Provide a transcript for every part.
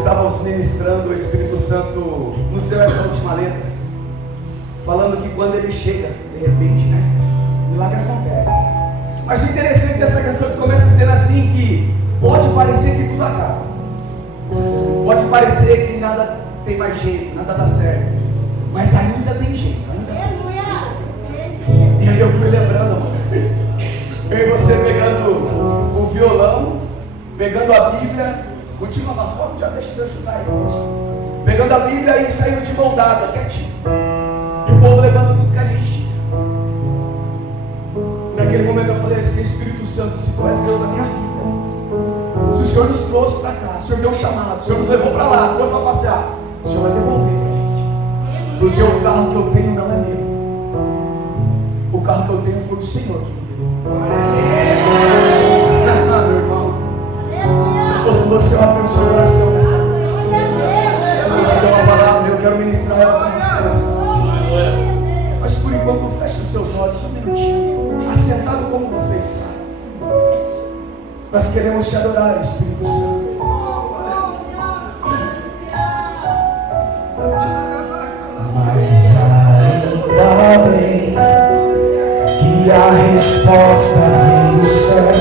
estávamos ministrando, o Espírito Santo nos deu essa última letra, falando que quando ele chega, de repente, né, o milagre acontece. Mas o interessante dessa canção é que começa dizendo assim que pode parecer que tudo acaba, pode parecer que nada tem mais jeito, nada dá certo, mas ainda tem jeito, ainda tem. E aí eu fui lembrando, mano, eu e você pegando o violão, pegando a Bíblia, continua, mas já deixa Deus usar aí, pegando a Bíblia e saindo de mão dada, quietinho, e o povo levando tudo que a gente tinha. Naquele momento eu falei assim: Espírito Santo, se tu és Deus na minha vida, se o Senhor nos trouxe para cá, o Senhor deu um chamado, o Senhor nos levou para lá, trouxe para passear, o Senhor vai devolver para a gente, porque o carro que eu tenho não é meu, o carro que eu tenho foi o Senhor que me deu. Meu irmão, se fosse você, eu abri o seu coração nessa noite. Deus me deu uma palavra e eu quero ministrar ela para você nessa noite. Mas por enquanto, feche os seus olhos um minutinho, assentado como você está. Nós queremos te adorar, Espírito Santo. Mas ainda bem que a resposta vem do céu,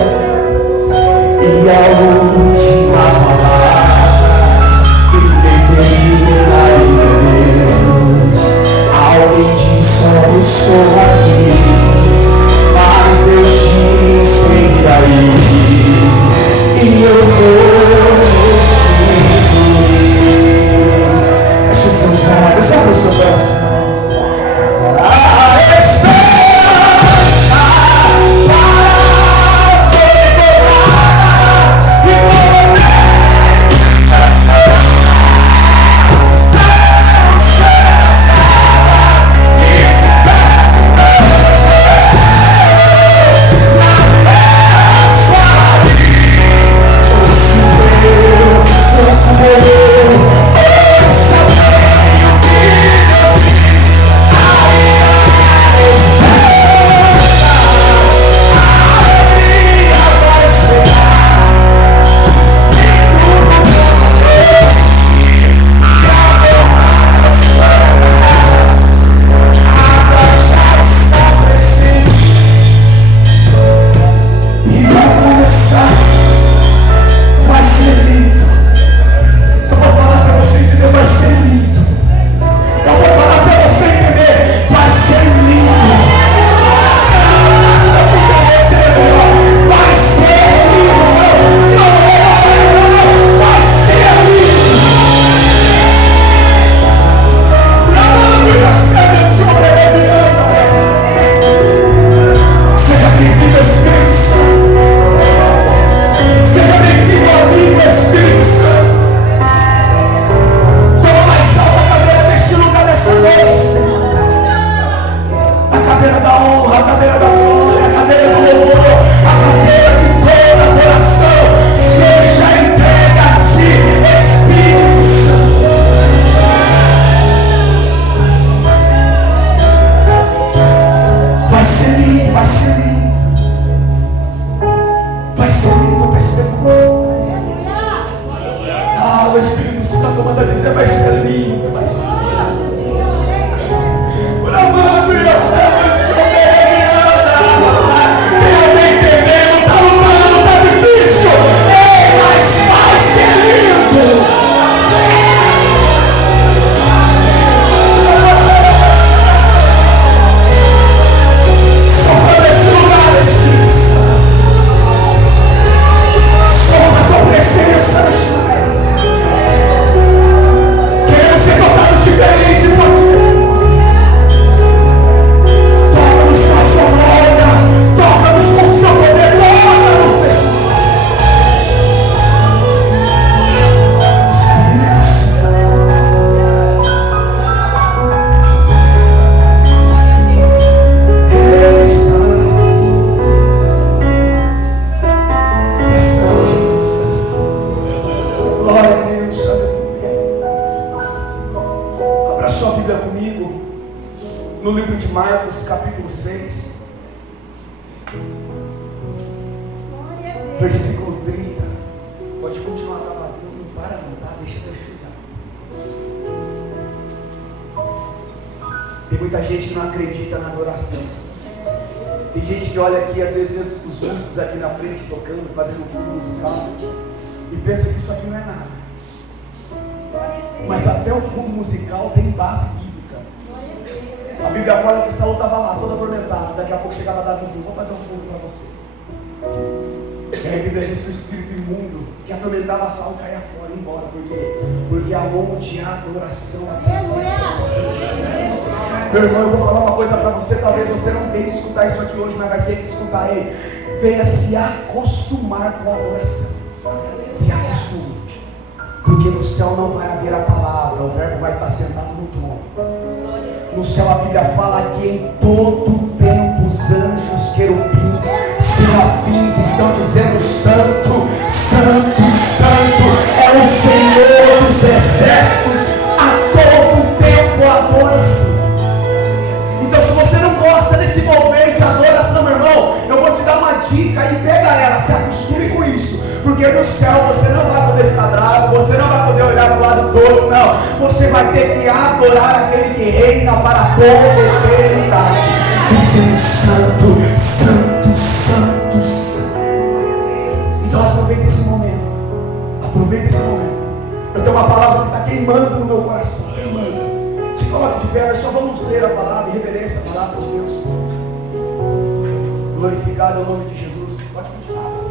e a última palavra que determina em Deus. Alguém diz só estou aqui, mas Deus diz vem daí, e eu vou restituir. Feche os seus olhos, abre o seu coração. No livro de Marcos, capítulo 6, versículo 30. Pode continuar, tá? Não para não, tá? Deixa Deus Tem muita gente que não acredita na adoração. Tem gente que olha aqui, às vezes, os músicos aqui na frente tocando, fazendo um fundo musical, e pensa que isso aqui não é nada. Mas até o fundo musical tem base bíblica. A Bíblia fala que Saul estava lá, todo atormentado. Daqui a pouco chegava Davi e dizia: vou fazer um fundo para você. E aí a Bíblia diz que o espírito imundo que atormentava Saul caia fora, ia embora. Por quê? Porque aonde há adoração, a presença do Espírito Santo. Meu irmão, eu vou falar uma coisa para você. Talvez você não venha escutar isso aqui hoje, mas vai ter que escutar ele. Venha se acostumar com a adoração. Se acostume. Porque no céu não vai haver a palavra, o verbo vai estar sentado no trono. No céu a Bíblia fala que em todo tempo os anjos, querubins, serafins estão dizendo: Santo, Santo, Santo é o Senhor dos exércitos, a todo tempo adora-se. Então, se você não gosta desse mover de adoração, meu irmão, eu vou te dar uma dica e pega ela, se acostume com isso. Porque no céu você não vai poder ficar bravo, você não vai poder olhar para o lado todo, não. Você vai ter que adorar aquele que reina para toda a eternidade, dizendo: Santo, Santo, Santo, Santo. Então aproveita esse momento. Aproveita esse momento. Eu tenho uma palavra que está queimando no meu coração. Queimando. Se coloque de pé, nós só vamos ler a palavra, reverência a palavra de Deus. Glorificado é o nome de Jesus. Pode continuar.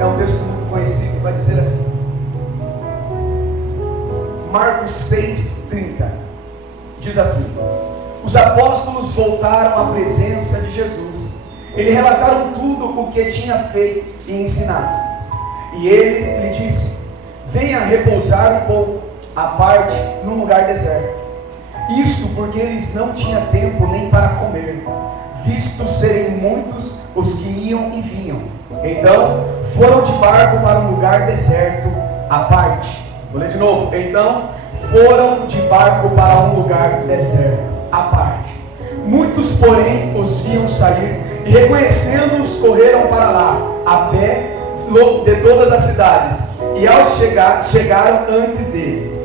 É um texto muito conhecido, vai dizer assim. Marcos 6:30 diz assim: os apóstolos voltaram à presença de Jesus. Eles relataram tudo o que tinha feito e ensinado. E eles lhe disse: venha repousar um pouco à parte num lugar deserto. Isto porque eles não tinham tempo nem para comer, visto serem muitos os que iam e vinham. Então foram de barco para um lugar deserto à parte. Vou ler de novo. Então foram de barco para um lugar deserto à parte. Muitos, porém, os viam sair e, reconhecendo-os, correram para lá a pé de todas as cidades, e ao chegaram antes dele.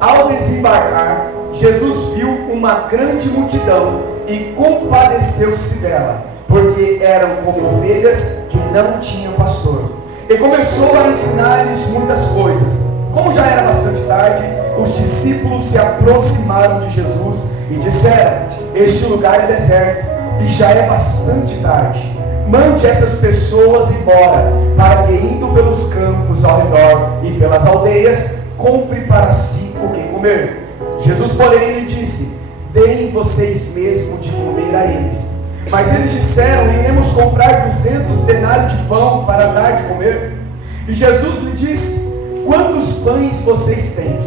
Ao desembarcar, Jesus viu uma grande multidão e compadeceu-se dela, porque eram como ovelhas que não tinham pastor. E começou a ensinar-lhes muitas coisas. Como já era bastante tarde, os discípulos se aproximaram de Jesus e disseram: este lugar é deserto e já é bastante tarde. Mande essas pessoas embora, para que, indo pelos campos ao redor e pelas aldeias, compre para si o que comer. Jesus, porém, lhe disse: deem vocês mesmo de comer a eles. Mas eles disseram: iremos comprar 200 denários de pão para dar de comer? E Jesus lhe disse: quantos pães vocês têm?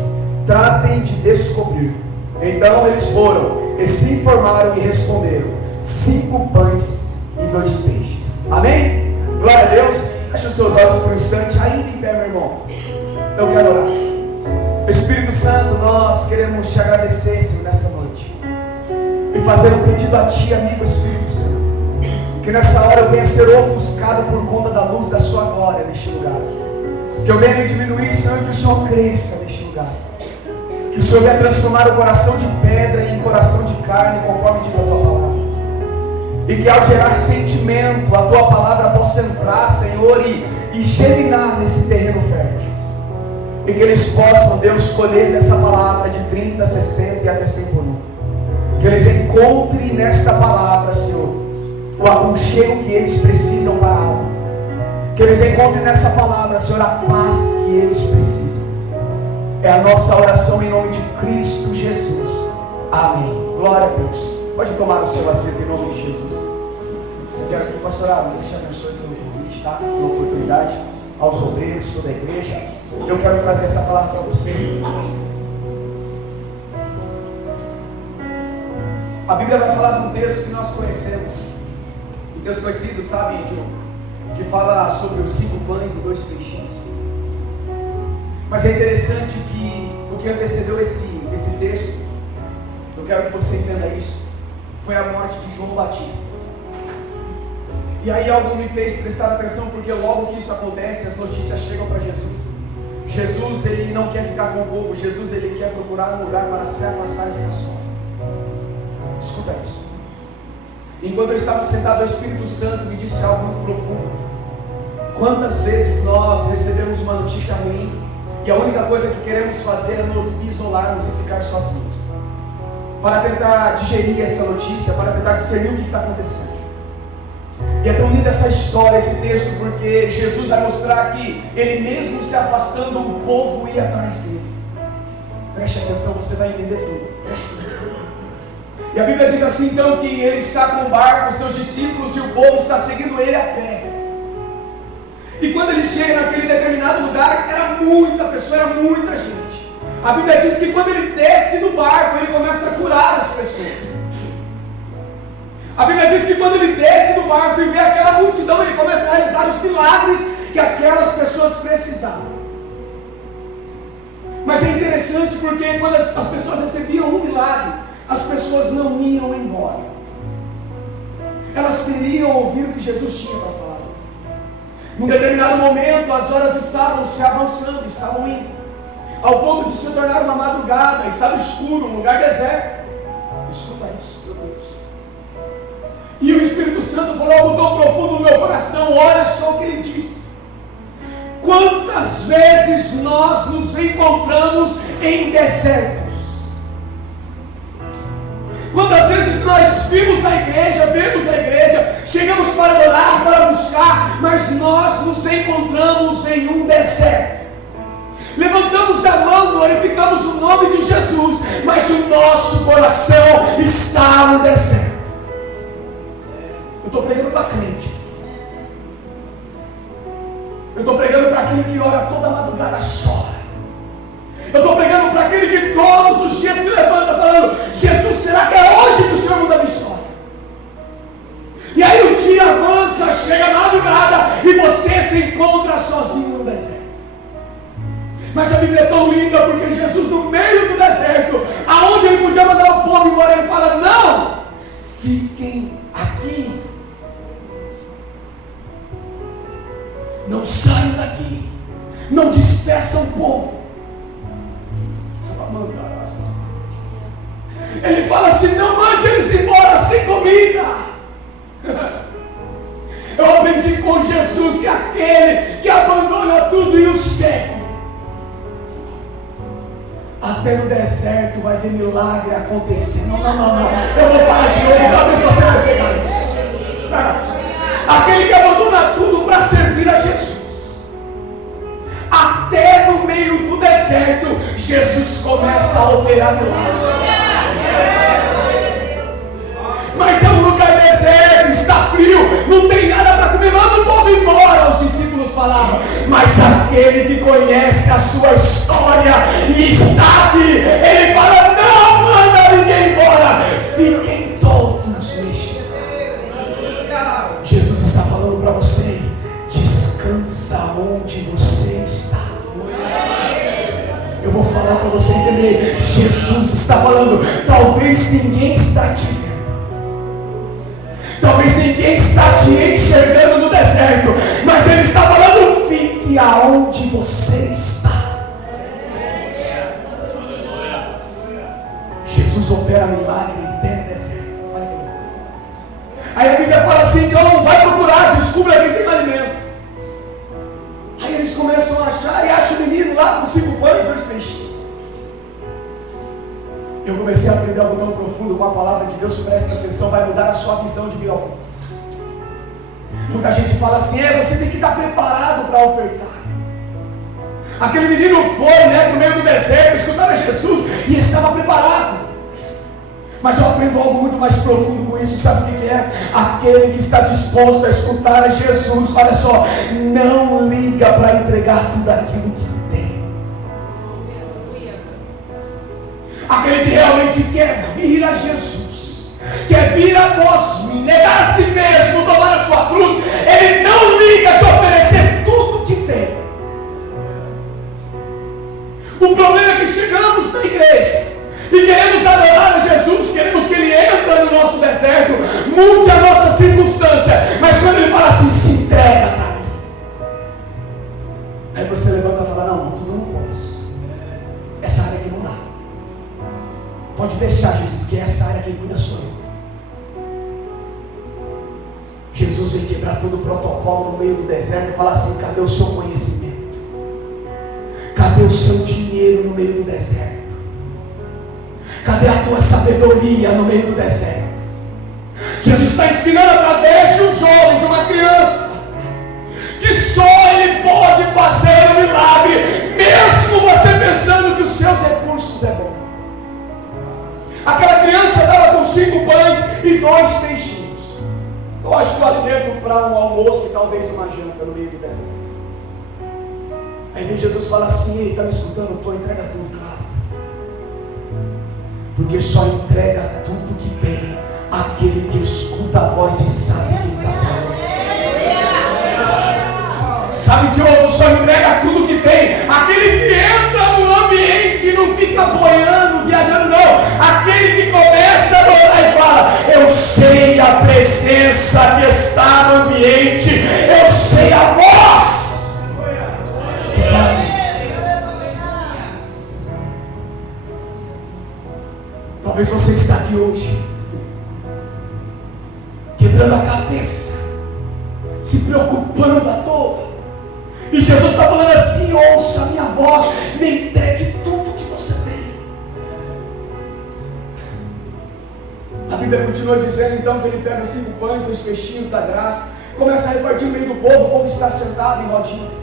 Tratem de descobrir. Então eles foram e se informaram e responderam: 5 pães e 2 peixes. Amém? Glória a Deus. Feche os seus olhos por um instante, ainda em pé, meu irmão. Eu quero orar. Espírito Santo, nós queremos te agradecer, Senhor, nessa noite, e fazer um pedido a Ti, amigo Espírito Santo, que nessa hora eu venha ser ofuscado por conta da luz da Sua glória neste lugar. Que eu venha me diminuir, Senhor, que o Senhor cresça neste lugar, Senhor. Que o Senhor venha transformar o coração de pedra em coração de carne, conforme diz a Tua palavra. E que ao gerar sentimento, a Tua palavra possa entrar, Senhor, e germinar nesse terreno fértil. E que eles possam, Deus, colher dessa palavra de 30, 60 e até 100 por um. Que eles encontrem nesta palavra, Senhor, o aconchego que eles precisam para a alma. Que eles encontrem nessa palavra, Senhor, a paz que eles precisam. É a nossa oração em nome de Cristo Jesus. Amém. Glória a Deus. Pode tomar o seu assento em nome de Jesus. Eu quero aqui, pastor Aaron, Deus te abençoe pelo convite, tá? Pela oportunidade, aos obreiros, toda a igreja. Eu quero trazer essa palavra para você. A Bíblia vai falar de um texto que nós conhecemos. Um texto conhecido, sabe, que fala sobre os 5 pães e 2 peixinhos. Mas é interessante que o que antecedeu esse texto, eu quero que você entenda isso, foi a morte de João Batista. E aí algo me fez prestar atenção, porque logo que isso acontece, as notícias chegam para Jesus. Jesus, ele não quer ficar com o povo. Jesus, ele quer procurar um lugar para se afastar e ficar só. Escuta isso. Enquanto eu estava sentado, o Espírito Santo me disse algo muito profundo. Quantas vezes nós recebemos uma notícia ruim e a única coisa que queremos fazer é nos isolarmos e ficar sozinhos, para tentar digerir essa notícia, para tentar discernir o que está acontecendo. E é tão linda essa história, esse texto, porque Jesus vai mostrar que ele mesmo se afastando, o povo ia atrás dele. Preste atenção, você vai entender tudo. Preste atenção. E a Bíblia diz assim então que ele está com o barco, os seus discípulos e o povo está seguindo ele a pé. E quando ele chega naquele determinado lugar, era muita pessoa, era muita gente. A Bíblia diz que quando ele desce do barco, ele começa a curar as pessoas. A Bíblia diz que quando ele desce do barco e vê aquela multidão, ele começa a realizar os milagres que aquelas pessoas precisavam. Mas é interessante porque quando as pessoas recebiam um milagre, as pessoas não iam embora. Elas queriam ouvir o que Jesus tinha para falar. Num determinado momento, as horas estavam se avançando, estavam indo, ao ponto de se tornar uma madrugada, estava escuro, um lugar deserto. Escuta isso, meu Deus. E o Espírito Santo falou algo tão profundo no meu coração. Olha só o que ele disse. Quantas vezes nós nos encontramos em desertos? Quantas vezes nós vemos a igreja, chegamos para adorar, para buscar, mas nós nos encontramos em um deserto. Levantamos a mão, glorificamos o nome de Jesus, mas o nosso coração está no deserto. Eu estou pregando para crente. Eu estou pregando para aquele que ora toda madrugada, chora. Eu estou pregando para aquele que todos os dias se levanta falando: Jesus, será que é hoje que o Senhor muda a minha história? E aí o dia avança, chega a madrugada e você se encontra sozinho no deserto. Mas a Bíblia é tão linda porque Jesus, no meio do deserto, aonde ele podia mandar o povo embora, ele fala: não, fiquem aqui. Não saiam daqui. Não dispersam o povo. Ele fala assim: não mande eles embora sem comida. Eu aprendi com Jesus que aquele que abandona tudo e o segue, até no deserto vai ver milagre acontecer. Não. Eu vou falar de novo, talvez você não pegar isso. Aquele que abandona tudo para servir a Jesus, até no meio do deserto, Jesus começa a operar milagre. Mas é um lugar deserto, está frio, não tem nada para comer, manda o povo embora, os discípulos falavam. Mas aquele que conhece a sua história e está aqui, ele fala: não manda ninguém embora, fiquem todos neste lugar. Jesus está falando para você: descansa onde você está. Eu vou falar para você entender. Jesus está falando: talvez ninguém está te vendo, talvez ninguém está te enxergando no deserto, mas ele está falando: fique aonde você está. Jesus opera milagre até no deserto. Aí a Bíblia fala assim: então vai procurar, descubra quem tem alimento. Aí eles começam a achar e acham o menino lá com 5 pães e 2 peixinhos. Eu comecei a aprender algo tão profundo com a palavra de Deus. Presta atenção, vai mudar a sua visão de vir ao culto. Muita gente fala assim: você tem que estar preparado para ofertar. Aquele menino foi, para o meio do deserto, escutar a Jesus e estava preparado. Mas eu aprendo algo muito mais profundo com isso. Sabe o que é? Aquele que está disposto a escutar a Jesus, olha só, não liga para entregar tudo aquilo que tem. Aquele que realmente quer vir a Jesus, quer vir após mim, negar a si mesmo, tomar a sua cruz, ele não liga de oferecer tudo que tem. O problema é que chegamos na igreja e queremos adorar a Jesus, queremos que Ele entre no nosso deserto, mude a nossa circunstância, mas quando Ele fala assim: se entrega para mim, aí você levanta e fala: não, tudo não Pode deixar, Jesus, que essa área quem cuida sou eu. Jesus veio quebrar todo o protocolo no meio do deserto e falar assim: cadê o seu conhecimento? Cadê o seu dinheiro no meio do deserto? Cadê a tua sabedoria no meio do deserto? Jesus está ensinando através de um jovem, de uma criança, que só ele pode fazer um milagre, mesmo você pensando que os seus recursos é bom. Aquela criança estava com 5 pães e 2 peixinhos. Eu acho que o alimento para um almoço e talvez uma janta no meio do deserto. Aí vem Jesus fala assim: ei, está me escutando? Estou, entrega tudo, claro. Porque só entrega tudo que tem aquele que escuta a voz e sabe quem está falando. Sabe de ouro, só entrega tudo que tem aquele que entra no ambiente e não fica boiando, viajando, não. Aquele que começa a adorar e fala: eu sei a presença que está no ambiente, eu sei a voz que fala. Talvez você está aqui hoje quebrando a cabeça, se preocupando à toa. E Jesus está falando assim: ouça a minha voz, me entregue tudo que você tem. A Bíblia continua dizendo então que ele pega os 5 pães, 2 peixinhos da graça, começa a repartir no meio do povo. O povo está sentado em rodinhas.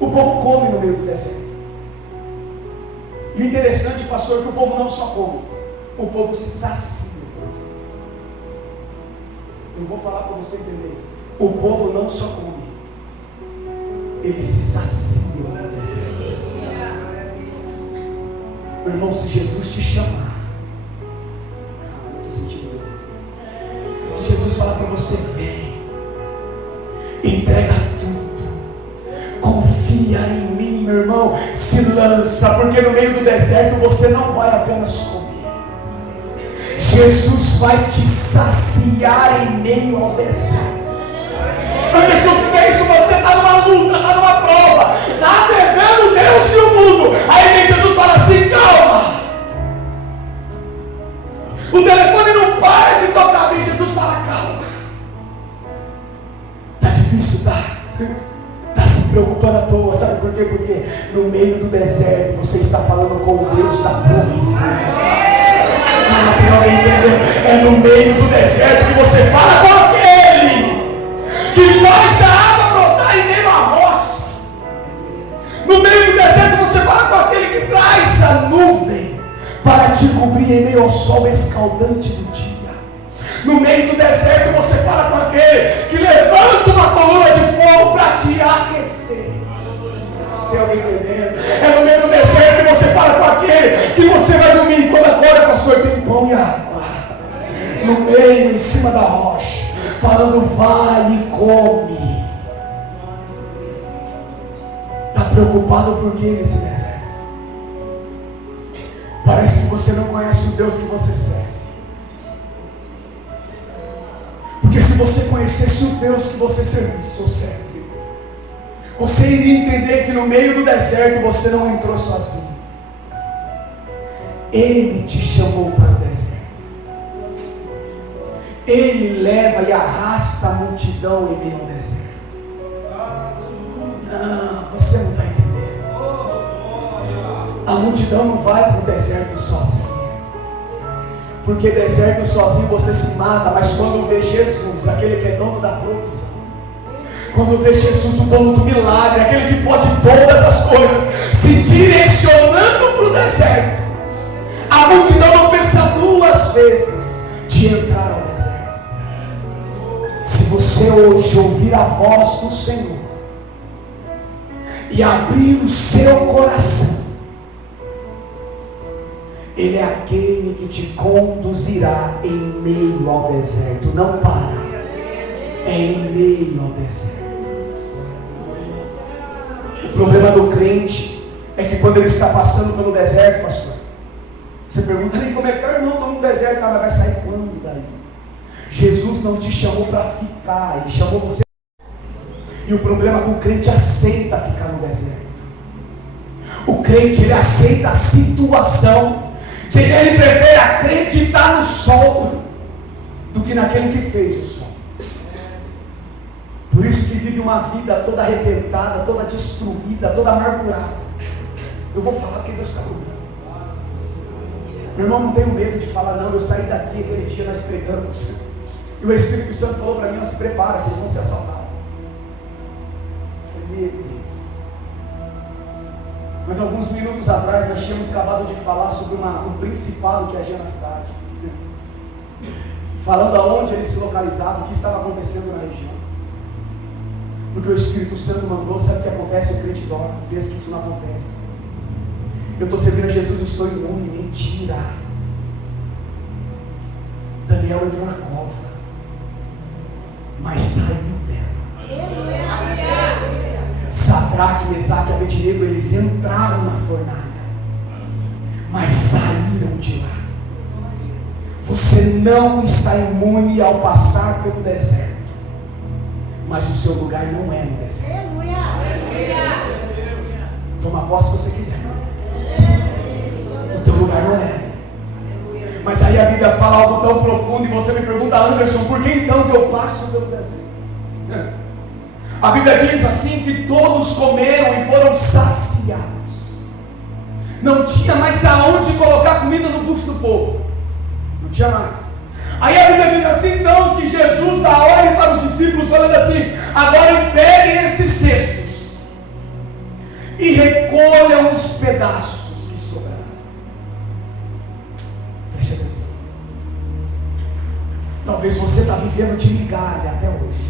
O povo come no meio do deserto. E o interessante, pastor, é que o povo não só come, o povo se sacia, por exemplo. Eu vou falar para você entender. O povo não só come, ele se sacia no deserto. Meu irmão, se Jesus te chamar, eu estou sentindo Deus aqui. Se Jesus falar para você: vem, entrega tudo, confia em mim, meu irmão, se lança, porque no meio do deserto você não vai apenas comer, Jesus vai te saciar em meio ao deserto. Anderson, o que é isso? Você está numa luta, está numa prova, está devendo Deus e o mundo. Aí vem Jesus e fala assim: calma. O telefone não para de tocar. Vem Jesus e fala: calma. Está difícil, tá? Está se preocupando à toa. Sabe por quê? Porque no meio do deserto você está falando com o Deus da provisão. Tem alguém entendendo? É no meio do deserto que você fala com aquele que faz a água brotar em meio à rocha. No meio do deserto você fala com aquele que traz a nuvem para te cobrir em meio ao sol escaldante do dia. No meio do deserto você fala com aquele que levanta uma coluna de fogo para te aquecer. Tem alguém entendendo? É no meio do deserto que você fala com aquele que você vai dormir e quando acorda, pastor, tem pão e água. No meio, em cima da rocha, falando: vai e come. Está preocupado por quê nesse deserto? Parece que você não conhece o Deus que você serve. Porque se você conhecesse o Deus que você servisse ou serve, você iria entender que no meio do deserto você não entrou sozinho. Ele te chamou para o deserto. Ele leva e arrasta a multidão em meio ao deserto. Não, você não está entendendo. A multidão não vai para o deserto sozinha. Porque deserto sozinho você se mata. Mas quando vê Jesus, aquele que é dono da provisão, quando vê Jesus, o dono do milagre, aquele que pode todas as coisas, se direcionando para o deserto, a multidão não pensa 2 vezes de entrar ao deserto. Se você hoje ouvir a voz do Senhor e abrir o seu coração, Ele é aquele que te conduzirá em meio ao deserto. Não para, é em meio ao deserto. O problema do crente é que quando ele está passando pelo deserto, pastor, você pergunta ali: como é que está, irmão? Estou no deserto, mas vai sair quando daí? Jesus não te chamou para ficar, Ele chamou você. E o problema é que o crente aceita ficar no deserto. O crente, ele aceita a situação Ele prefere acreditar no sol do que naquele que fez o sol. Por isso que vive uma vida toda arrebentada, toda destruída, toda amargurada. Eu vou falar porque Deus está comigo. Meu irmão, não tenho medo de falar não. Eu saí daqui aquele dia, nós pregamos, e o Espírito Santo falou para mim: se prepara, vocês vão ser assaltados. Eu falei: meu Deus. Mas alguns minutos atrás nós tínhamos acabado de falar sobre um principado que agia na cidade, falando aonde ele se localizava, o que estava acontecendo na região. Porque o Espírito Santo mandou. Sabe o que acontece? O crente dorme, pensa que isso não acontece. Eu estou servindo a Jesus, estou imune. Mentira. Daniel entrou na cova, mas saiu dela. Sadraque, Mesaque e Abednego, eles entraram na fornalha, mas saíram de lá. Você não está imune ao passar pelo deserto, mas o seu lugar não é no deserto. Toma posse se você quiser, não. O teu lugar não é. Mas aí a Bíblia fala algo tão profundo e você me pergunta: Anderson, por que então que eu passo pelo deserto? A Bíblia diz assim que todos comeram e foram saciados. Não tinha mais aonde colocar comida no bucho do povo. Não tinha mais. Aí a Bíblia diz assim então que Jesus dá ordem para os discípulos, falando assim: agora peguem esses cestos e recolham os pedaços que sobraram. Preste atenção. Talvez você está vivendo de migalha até hoje.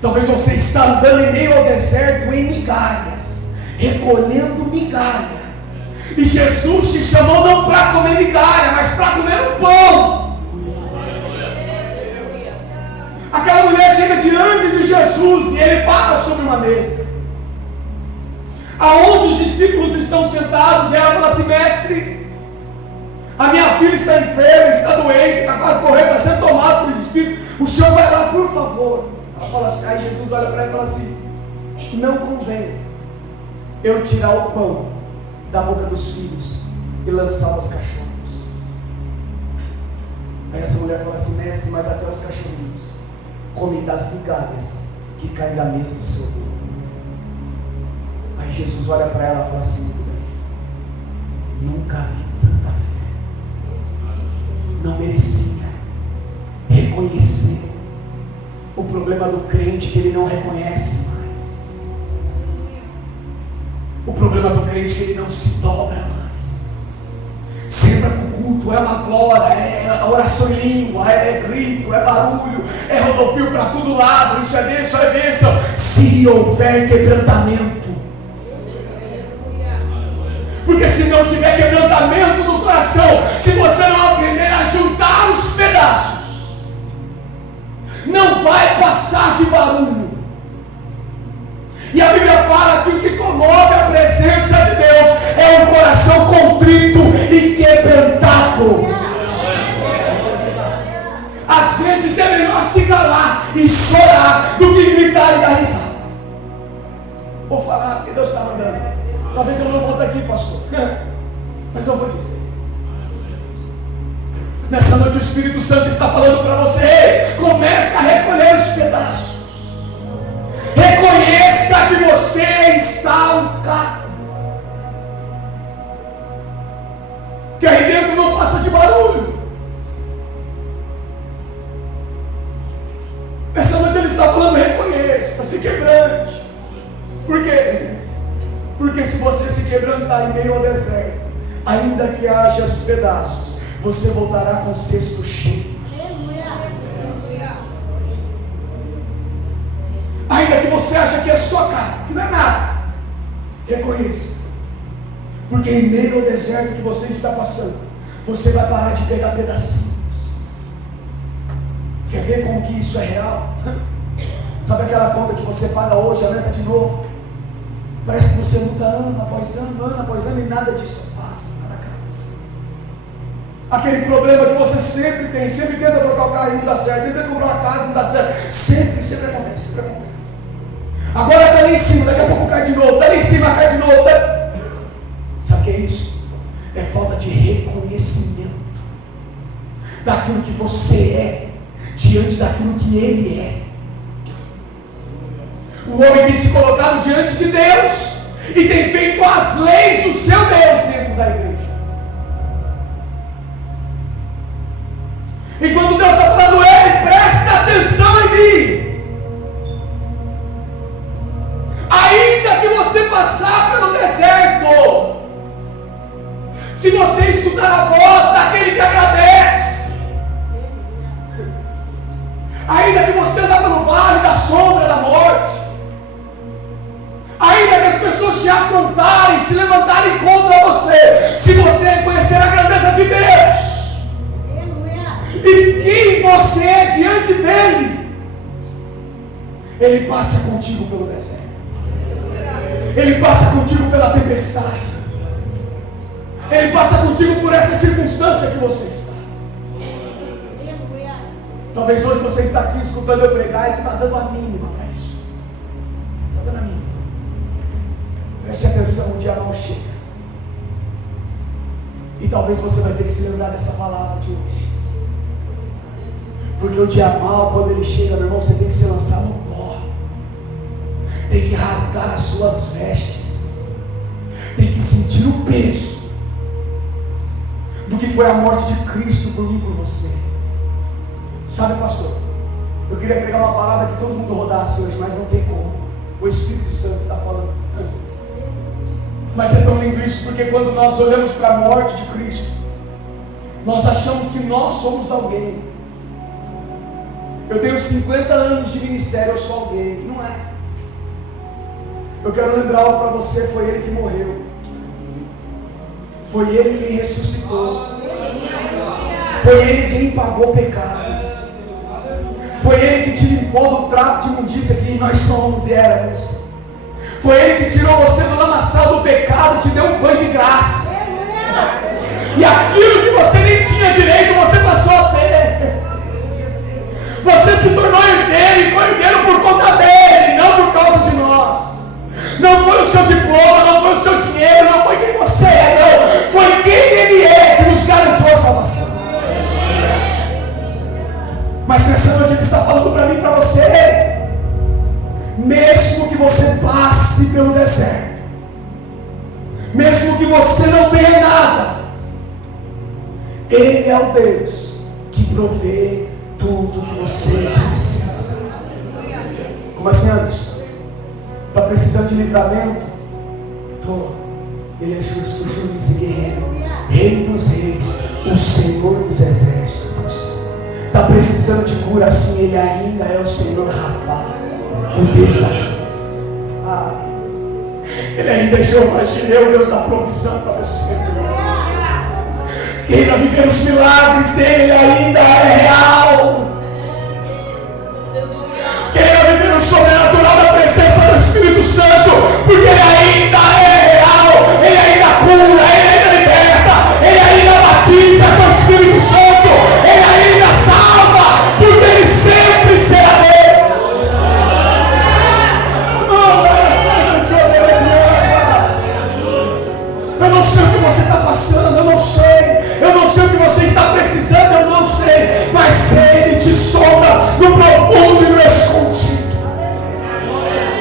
Talvez você está andando em meio ao deserto em migalhas, recolhendo migalha. E Jesus te chamou não para comer migalha, mas para comer o pão. Aquela mulher chega diante de Jesus e ele fala sobre uma mesa, aonde os discípulos estão sentados, e ela fala assim: mestre, a minha filha está enferma, está doente, está quase morrendo, está sendo tomada por espírito, o senhor vai lá, por favor. Ela fala assim, aí Jesus olha para ela e fala assim: não convém eu tirar o pão da boca dos filhos e lançar aos cachorros. Aí essa mulher fala assim: mestre, mas até os cachorrinhos comem das migalhas que caem da mesa do seu Deus. Aí Jesus olha para ela e fala assim: muito bem, nunca vi tanta fé, não merecia reconhecer. O problema do crente é que ele não reconhece mais. O problema do crente é que ele não se dobra mais. Sempre para o culto, é uma glória, é oração em língua, é grito, é barulho, é rodopio para todo lado, isso é bênção, é bênção. Se houver quebrantamento, porque se não tiver quebrantamento no coração, se você não aprender a juntar os pedaços, não vai passar de barulho. E a Bíblia fala que o que comove a presença de Deus é um coração contrito e quebrantado. Às vezes é melhor se calar e chorar do que gritar e dar risada. Vou falar porque Deus está mandando. Talvez eu não volto aqui, pastor, mas eu vou dizer. Nessa noite o Espírito Santo está falando para você: comece a recolher os pedaços. Reconheça que você está um caco, que aí dentro não passa de barulho. Nessa noite ele está falando: reconheça, se quebrante. Por quê? Porque se você se quebrantar em meio ao deserto, ainda que haja os pedaços, você voltará com o cesto cheio. Ainda que você acha que é só carne, que não é nada, reconheça. Porque em meio ao deserto que você está passando, você vai parar de pegar pedacinhos. Quer ver como que isso é real? Sabe aquela conta que você paga hoje, aumenta de novo? Parece que você luta ano após ano, e nada disso passa. Aquele problema que você sempre tem, sempre tenta trocar o carro e não dá certo, sempre tenta comprar uma casa e não dá certo, sempre acontece. Agora está lá em cima, daqui a pouco cai de novo, está lá em cima, cai de novo. Sabe o que é isso? reconhecimento daquilo que você é diante daquilo que Ele é. O homem tem se colocado diante de Deus e tem feito as leis do seu Deus dentro da igreja. E quando Deus está falando, Ele, presta atenção em mim. Ainda que você passar pelo deserto, se você escutar a voz daquele que agradece, ainda que você andar pelo vale da sombra da morte, ainda que as pessoas te afrontarem, se levantarem contra você, se você reconhecer a grandeza de Deus e quem você é diante dele, Ele passa contigo pelo deserto, Ele passa contigo pela tempestade, Ele passa contigo por essa circunstância que você está. Talvez hoje você está aqui escutando eu pregar e não está dando a mínima para isso. Está dando a mínima. Preste atenção, o dia mal chega. E talvez você vai ter que se lembrar dessa palavra de hoje. Porque o dia mal, quando ele chega, meu irmão, você tem que se lançar no pó. Tem que rasgar as suas vestes. Tem que sentir o peso do que foi a morte de Cristo por mim e por você. Sabe, pastor, eu queria pregar uma palavra que todo mundo rodasse hoje, mas não tem como. O Espírito Santo está falando. Mas é tão lindo isso, porque quando nós olhamos para a morte de Cristo, nós achamos que nós somos alguém. Eu tenho 50 anos de ministério, eu sou alguém. Não é. Eu quero lembrar algo para você, foi Ele que morreu. Foi Ele quem ressuscitou. Foi Ele quem pagou o pecado. Foi Ele que te limpou do trapo de imundícia que nós somos e éramos. Foi Ele que tirou você do lamaçal do pecado, te deu um banho de graça. E aquilo que você nem tinha direito, você passou a ter. Você se tornou herdeiro e foi herdeiro por conta dele, não por causa de nós. Não foi o seu diploma, não foi o seu dinheiro, não foi quem você é, não. Foi quem Ele é que nos garantiu a salvação. Mas nessa noite Ele está falando para mim e para você. Mesmo que você passe pelo deserto, mesmo que você não tenha nada, Ele é o Deus que provê tudo que você precisa. Como assim, Anderson? Está precisando de livramento? Estou. Ele é justo, juiz e guerreiro, Rei dos reis, o Senhor dos exércitos. Está precisando de cura? Assim, Ele ainda é o Senhor Rafa, o Deus da... Ele ainda é Jeová Jireh, o Deus da provisão para você. Queira viver os milagres dele, Ele ainda é real. Queira viver o sobrenatural da presença do Espírito Santo, porque Ele ainda é real. Ele ainda cura, Ele ainda liberta, Ele ainda batiza com o Espírito Santo, Ele ainda salva, porque Ele sempre será Deus. Eu não sei o que você está passando, eu não sei. Eu não sei o que você está precisando, eu não sei. Mas Ele te sonda no profundo e no escondido.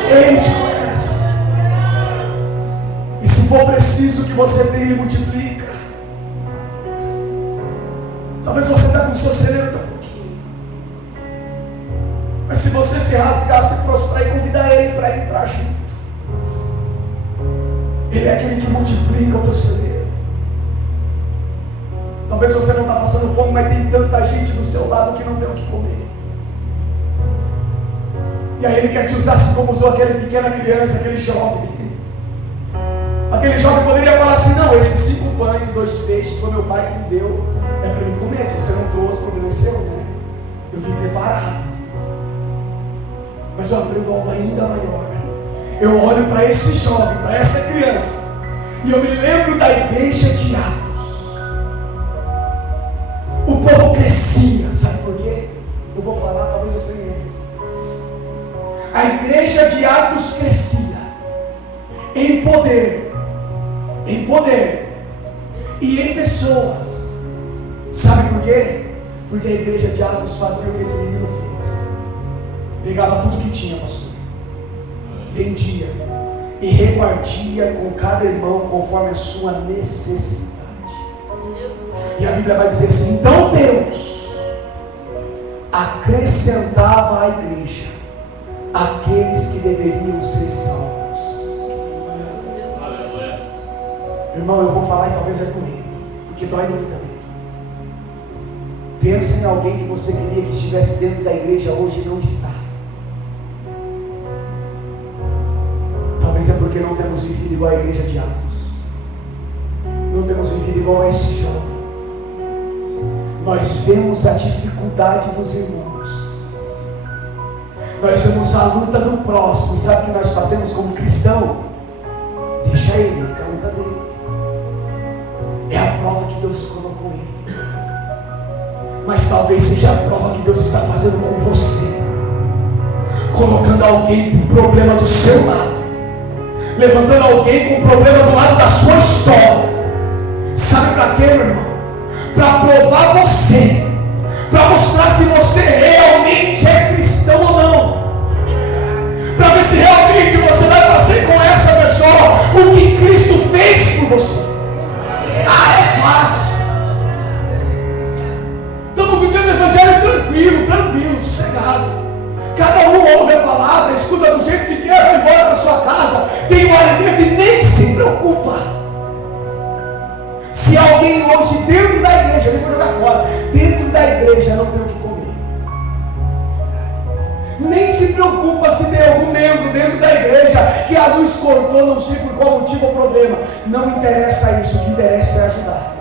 Ele te conhece. E se for preciso que você tenha, Ele multiplica. Talvez você está com o seu celeiro tão pouquinho. Mas se você se rasgar, se prostrar e convidar Ele para ir para junto, Ele é aquele que multiplica o teu celeiro. Talvez você não está passando fome, mas tem tanta gente do seu lado que não tem o que comer. E aí Ele quer te usar assim como usou aquela pequena criança, aquele jovem. Aquele jovem poderia falar assim: não, esses 5 pães e 2 peixes foi meu pai que me deu, é para mim comer. Se você não trouxe, o problema é seu, né? Eu vim preparado. Mas eu aprendo algo ainda maior. Eu olho para esse jovem, para essa criança, e eu me lembro da igreja de Atos. O povo crescia, sabe por quê? Eu vou falar, talvez você me lembre. A igreja de Atos crescia em poder, e em pessoas. Sabe por quê? Porque a igreja de Atos fazia o que esse menino fez. Pegava tudo que tinha, pastor, vendia e repartia com cada irmão conforme a sua necessidade. E a Bíblia vai dizer assim: então Deus acrescentava à igreja aqueles que deveriam ser salvos. Irmão, eu vou falar e talvez vai doer, porque dói em mim também. Pensa em alguém que você queria que estivesse dentro da igreja hoje e não está. Talvez é porque não temos vivido igual a igreja de Atos. Não temos vivido igual a esse jovem. Nós vemos a dificuldade dos irmãos. Nós vemos a luta do próximo. E sabe o que nós fazemos como cristão? Deixa ele com a luta dele. É a prova que Deus colocou ele. Mas talvez seja a prova que Deus está fazendo com você, colocando alguém com problema do seu lado, levantando alguém com problema do lado da sua história. Sabe para quê, meu irmão? Para provar você, para mostrar se você realmente é cristão ou não, para ver se realmente você vai fazer com essa pessoa o que Cristo fez por você. Ah, é fácil. Estamos vivendo o evangelho tranquilo, sossegado. Cada um ouve a palavra, escuta do jeito que quer, vai embora para sua casa, tem um alimento e nem se preocupa. Se alguém hoje dentro da igreja, eu vou jogar fora, dentro da igreja não tem o que comer, nem se preocupa se tem algum membro dentro da igreja que a luz cortou, não sei por qual motivo ou problema, não interessa isso, o que interessa é ajudar.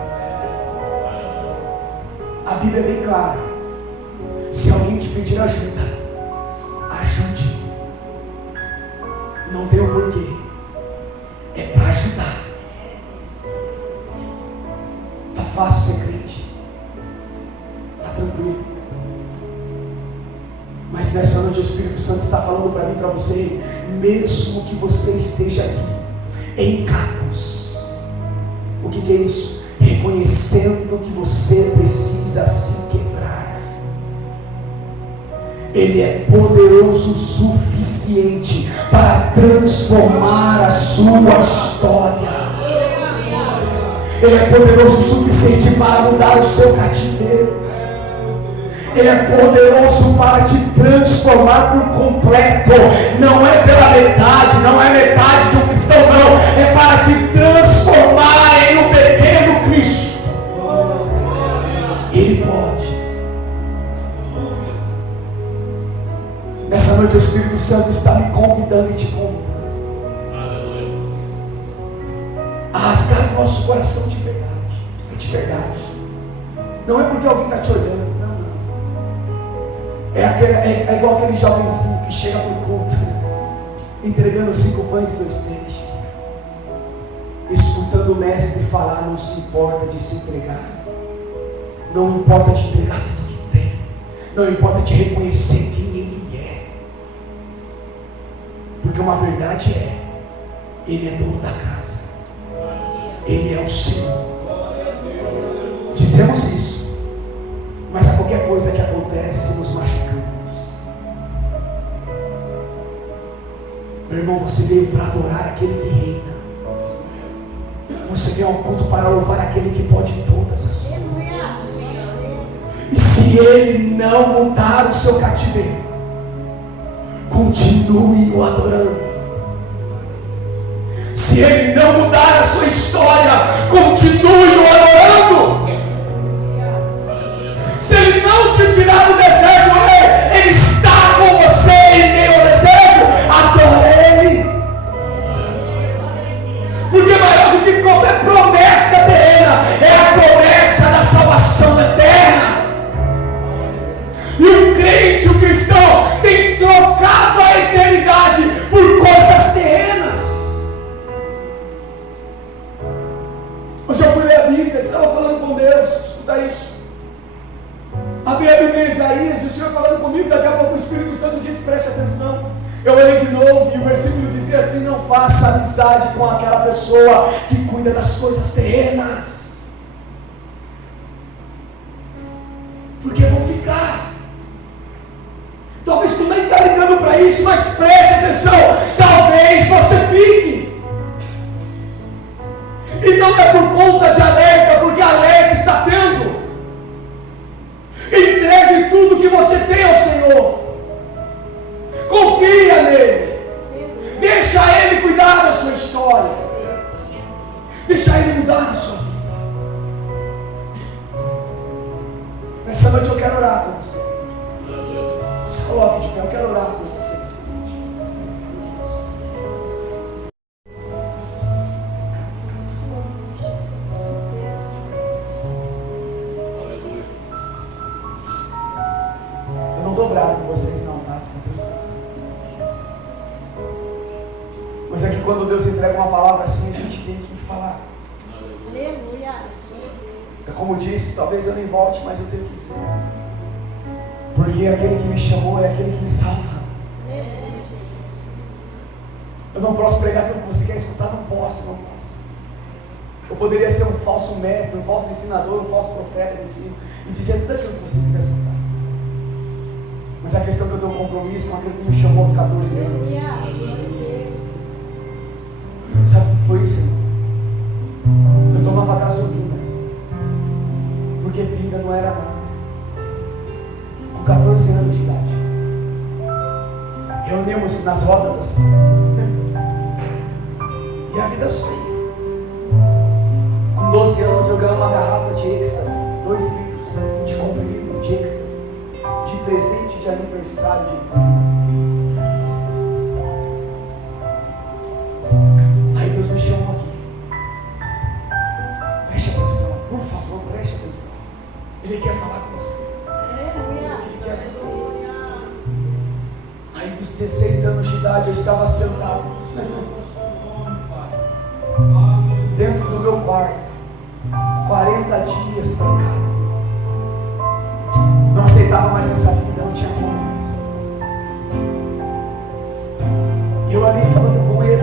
A Bíblia é bem clara: se alguém te pedir ajuda, ajude. Não tem o porquê, é para ajudar. Está fácil ser crente, está tranquilo, mas nessa noite o Espírito Santo está falando para mim e para você: mesmo que você esteja aqui em cacos, o que é isso? Reconhecendo que você precisa se quebrar, Ele é poderoso o suficiente para transformar a sua história. Ele é poderoso o suficiente para mudar o seu cativeiro. Ele é poderoso para te transformar por completo. Não é pela metade, não é metade de um cristão, não. É para te transformar em um pequeno Cristo. Ele pode. Nessa noite o Espírito Santo está me convidando e te convidando a rasgar o nosso coração de verdade. É de verdade. Não é porque alguém está te olhando. É igual aquele jovenzinho que chega para o culto entregando 5 pães e 2 peixes, escutando o mestre falar: não se importa de se entregar, não importa de entregar tudo que tem, não importa de reconhecer quem ele é, porque uma verdade é: ele é dono da casa, ele é o Senhor. Dizemos isso, mas a qualquer coisa que acontece nos machucamos. Meu irmão, você veio para adorar aquele que reina. Você veio ao culto para louvar aquele que pode todas as coisas. E se ele não mudar o seu cativeiro, continue o adorando. Se ele não mudar a sua história, continue o adorando. Se ele não te tirar do deserto, ele está com você em meio ao deserto, adore ele. Porque maior do que qualquer promessa terrena é a promessa da salvação eterna. E o crente, o cristão, tem trocado a eternidade por coisas terrenas. Hoje eu fui ler a Bíblia, estava falando com Deus, escuta isso. Abri a Bíblia em Isaías, e o Senhor falando comigo, daqui a pouco o Espírito Santo disse: preste atenção. Eu olhei de novo e o versículo dizia assim: não faça amizade com aquela pessoa que cuida das coisas terrenas. tem ao Senhor. Confia nele. Deixa ele cuidar da sua história. Deixa ele mudar a sua vida. Nessa noite eu quero orar com você. Se coloque de pé, eu quero orar com você. Eu não estou bravo com vocês não, tá? Mas é que quando Deus entrega uma palavra assim, a gente tem que falar. Aleluia. É como disse, talvez eu nem volte, mas eu tenho que dizer. Porque aquele que me chamou é aquele que me salva. Eu não posso pregar tudo que você quer escutar, não posso. Eu poderia ser um falso mestre, um falso ensinador, um falso profeta e dizer tudo aquilo que você quiser escutar. Mas a questão é que eu tenho um compromisso com aquele que me chamou aos 14 anos. Sabe o que foi isso, irmão? Eu tomava gasolina, porque pinga não era nada. Com 14 anos de idade, reunimos nas rodas assim, e a vida só ia. Com 12 anos eu ganhei uma garrafa de êxtase, 2 litros de comprimido de êxtase, de presente de aniversário de vida. Aí Deus me chamou aqui. Preste atenção, por favor, preste atenção. Ele quer falar com você. Ele quer falar. Aí dos 16 anos de idade eu estava sentado dentro do meu quarto, 40 dias trancado. Não aceitava mais essa vida, não tinha como mais. E eu ali falando com ele,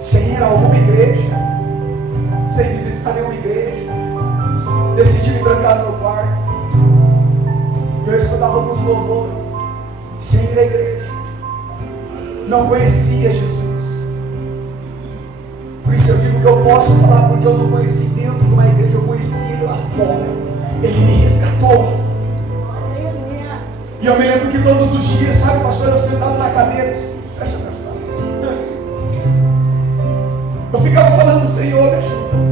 sem ir a alguma igreja, sem visitar nenhuma igreja, decidi me trancar no meu quarto. Eu escutava alguns louvores, sem ir à igreja. Não conhecia Jesus. Por isso eu digo que eu posso falar, porque eu não conheci dentro de uma igreja, eu conheci ele lá fora. Ele me resgatou. E eu me lembro que todos os dias, sabe, pastor, eu sentado na cadeira, assim, preste atenção. Eu ficava falando, Senhor,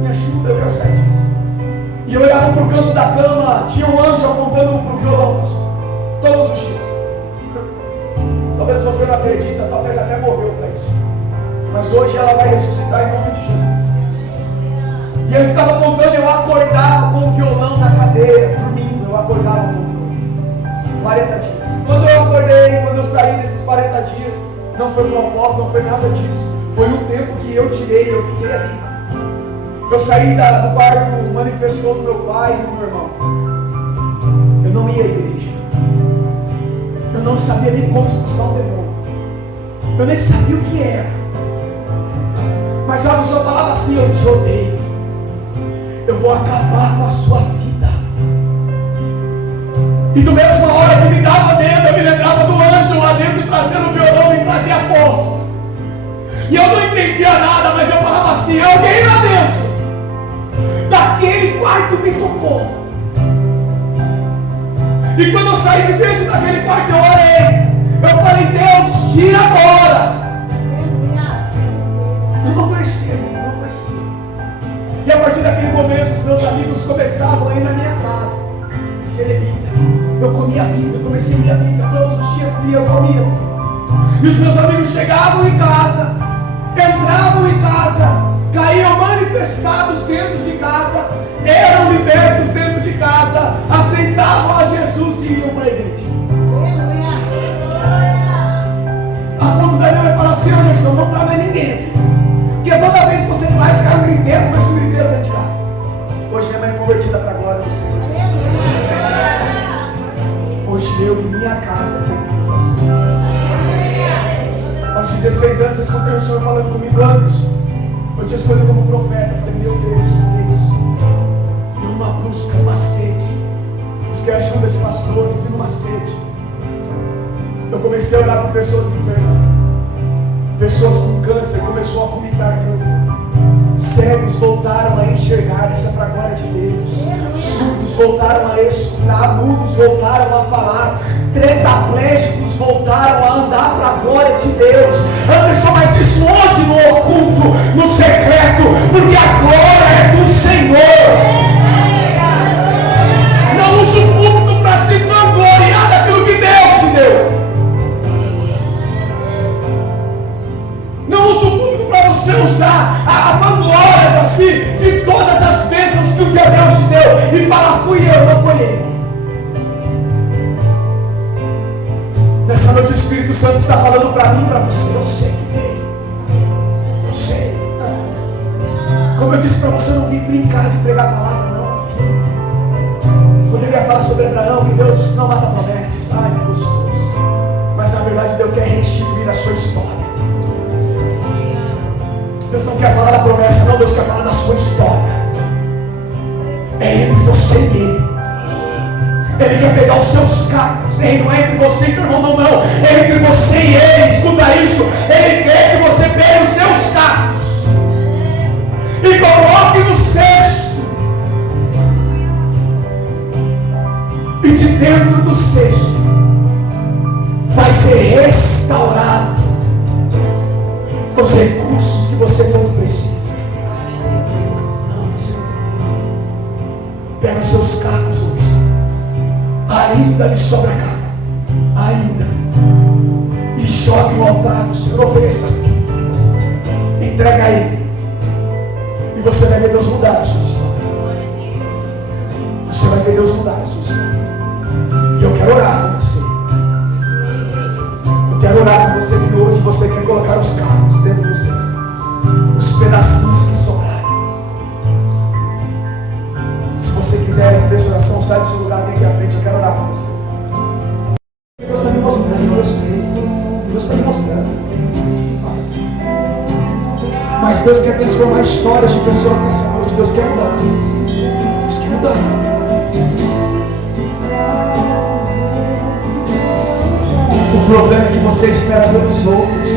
me ajuda, eu quero sair disso. E eu olhava para o canto da cama, tinha um anjo apontando para o violão, todos os dias. Talvez você não acredite, a tua fé já até morreu para isso. Mas hoje ela vai ressuscitar em nome de Jesus. E ele ficava apontando, eu acordava com o violão na cadeira, dormindo, eu acordava com o violão. 40 dias. Quando eu acordei, quando eu saí desses 40 dias, não foi propósito, não foi nada disso. Foi um tempo que eu tirei, eu fiquei ali. Eu saí do quarto, manifestou no meu pai e no meu irmão. Eu não ia à igreja. Eu não sabia nem como expulsar um demônio. Eu nem sabia o que era. Mas algo só falava assim, eu te odeio. Eu vou acabar com a sua vida. E do mesma hora que me dava medo, eu me lembrava do anjo lá dentro trazendo o violão e trazia a voz. E eu não entendia nada, mas eu falava assim, alguém lá dentro daquele quarto me tocou. E quando eu saí de dentro daquele quarto, eu orei. Eu falei, Deus, tira agora. Eu não conhecia, não conhecia. E a partir daquele momento, os meus amigos começavam a ir na minha casa e ser Bíblia. Eu comia a Bíblia, eu comecei a ler a Bíblia, todos os dias lia, eu comia. E os meus amigos chegavam em casa, entravam em casa, caíam manifestados dentro de casa, eram libertos dentro de casa, aceitavam a Jesus e iam para a igreja. A ponto da minha mãe falar assim, Anderson, não para mais ninguém. Porque toda vez que você vai, sai um griteiro, começa um griteiro dentro de casa. Hoje minha mãe é convertida para a glória do Senhor. Hoje eu e minha casa servimos ao Senhor. Aos 16 anos eu escutei o Senhor falando comigo, Anderson. Eu te escolhi como profeta. Eu falei, meu Deus, que é isso? E uma busca, uma sede. Busquei ajuda de pastores e uma sede. Eu comecei a orar por pessoas enfermas. Pessoas com câncer, começou a vomitar câncer. Cegos voltaram a enxergar. enxergar, isso é para a glória de Deus. Surdos voltaram a escutar, mudos voltaram a falar, tetraplégicos voltaram a andar para a glória de Deus. Anderson, mas isso onde? No oculto, no secreto, porque a glória é do Senhor. Não usa o púlpito para se vangloriar daquilo que Deus te deu. Não usa o púlpito para você usar a vanglória para si de todas as bênçãos que um dia Deus te deu e falar, fui eu, não foi ele. Nessa noite o Espírito Santo está falando para mim e para você. Eu sei que veio. Eu sei. Como eu disse para você, eu não vim brincar de pregar a palavra, não. Poderia falar sobre Abraão, que Deus não mata promessa. Ai, que gostoso. Mas na verdade Deus quer restituir a sua história. Deus não quer falar da promessa, não. Deus quer falar da sua história. É entre você e Ele. Ele quer pegar os seus cacos. Ei, não é entre você e teu irmão, não. É entre você e Ele. Escuta isso. Ele quer que você pegue os seus cacos e coloque no cesto. E de dentro do cesto vai ser restaurado os recursos que você tanto precisa. Não, você não. Pega os seus cacos hoje. Ainda lhe sobra caco. Ainda. E jogue no altar do Senhor. Ofereça tudo que você tem. Entrega a Ele. E você vai ver Deus mudar a sua história. Você vai ver Deus mudar a sua história. E eu quero orar com você. Eu quero orar com você que hoje você quer colocar os carros dentro dos seus. Os pedacinhos que sobrarem. Se você quiser receber essa oração, sai do seu lugar, vem aqui à frente, eu quero orar com você. Deus está me mostrando, eu sei. Deus está me mostrando. Mas Deus quer transformar histórias de pessoas nessa noite. Deus quer mudar. Deus quer mudar. O problema é que você espera pelos outros.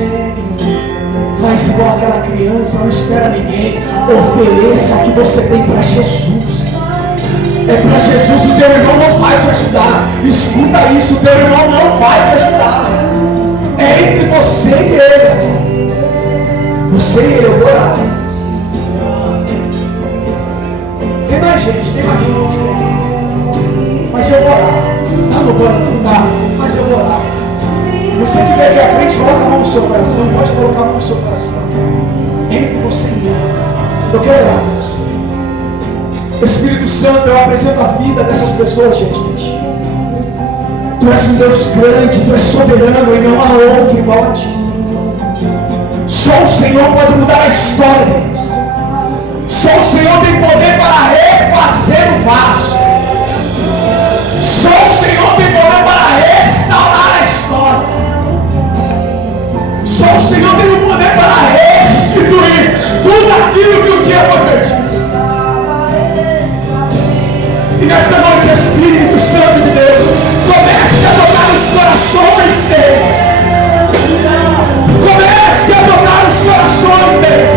Faz igual aquela criança, não espera ninguém. Ofereça o que você tem para Jesus. É para Jesus, o teu irmão não vai te ajudar. Escuta isso, o teu irmão não vai te ajudar. É entre você e ele. Você e ele, eu vou orar. Tem mais gente, tem mais gente. Mas eu vou orar. Tá no banco, não tá? Mas eu vou orar. Você que vem aqui à frente, coloca a mão no seu coração. Pode colocar a mão no seu coração. Entre você e ele. Eu quero orar por você. Espírito Santo, eu apresento a vida dessas pessoas diante de ti. Tu és um Deus grande, tu és soberano e não há outro igual a ti. Só o Senhor pode mudar a história deles. Só o Senhor tem poder para refazer o vaso. Só o Senhor tem poder para restaurar a história. Só o Senhor tem o poder para restituir tudo aquilo que um dia foi perdido. E nessa noite, Espírito Santo de Deus, comece a tocar os corações deles. Comece a tocar os corações deles.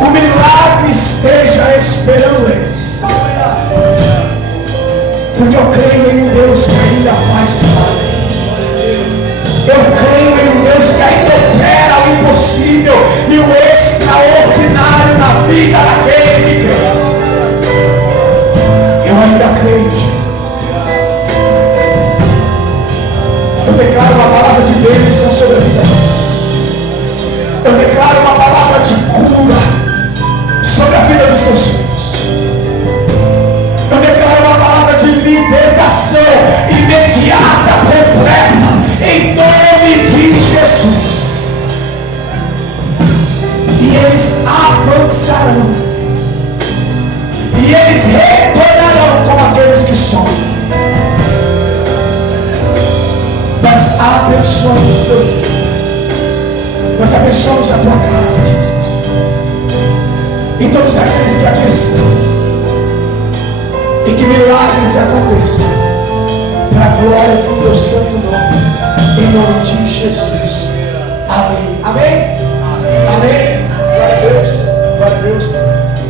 o milagre esteja esperando eles. Porque eu creio em um Deus que ainda faz milagre. Eu creio em um Deus que ainda opera o impossível e o extraordinário na vida daquele que crê. Eu ainda creio, Jesus. Eu declaro uma palavra de bênção sobre a vida deles. Eu declaro uma palavra de cura sobre a vida dos seus filhos. Eu declaro uma palavra de libertação imediata, completa, em nome de Jesus. E eles avançarão. E eles retornarão como aqueles que sonham. Nós abençoamos teu filho. Nós abençoamos a tua casa, Jesus. E todos aqueles que aqui estão. E que milagres aconteçam. Para a glória do teu santo nome. Em nome de Jesus. Amém. Amém? Amém. Glória a Deus. Glória a Deus.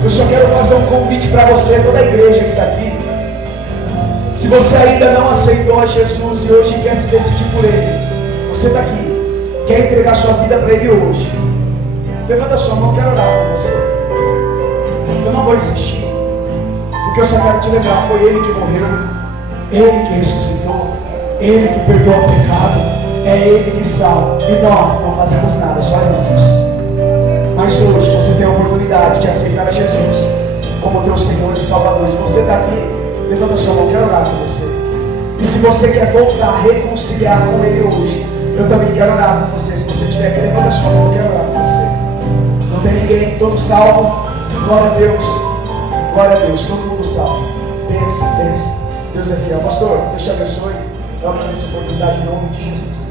Eu só quero fazer um convite para você, toda a igreja que está aqui. Se você ainda não aceitou a Jesus e hoje quer se decidir por Ele, você está aqui, quer entregar sua vida para Ele hoje, levanta a sua mão, eu quero orar por você. Eu não vou insistir, porque eu só quero te lembrar, foi Ele que morreu, Ele que ressuscitou, Ele que perdoa o pecado, é Ele que salva, e nós não fazemos nada, só irmãos. Mas hoje você tem a oportunidade de aceitar a Jesus como teu Senhor e Salvador. Se você está aqui, levanta a sua mão, eu quero orar por você. E se você quer voltar a reconciliar com Ele hoje, eu também quero orar por você. Se você tiver aqui, levanta a sua mão, eu quero orar por você. Não tem ninguém, todos salvos. Glória a Deus. Glória a Deus, todo mundo salvo. Pensa. Deus é fiel. Pastor, Deus te abençoe. Eu agradeço a oportunidade em nome de Jesus.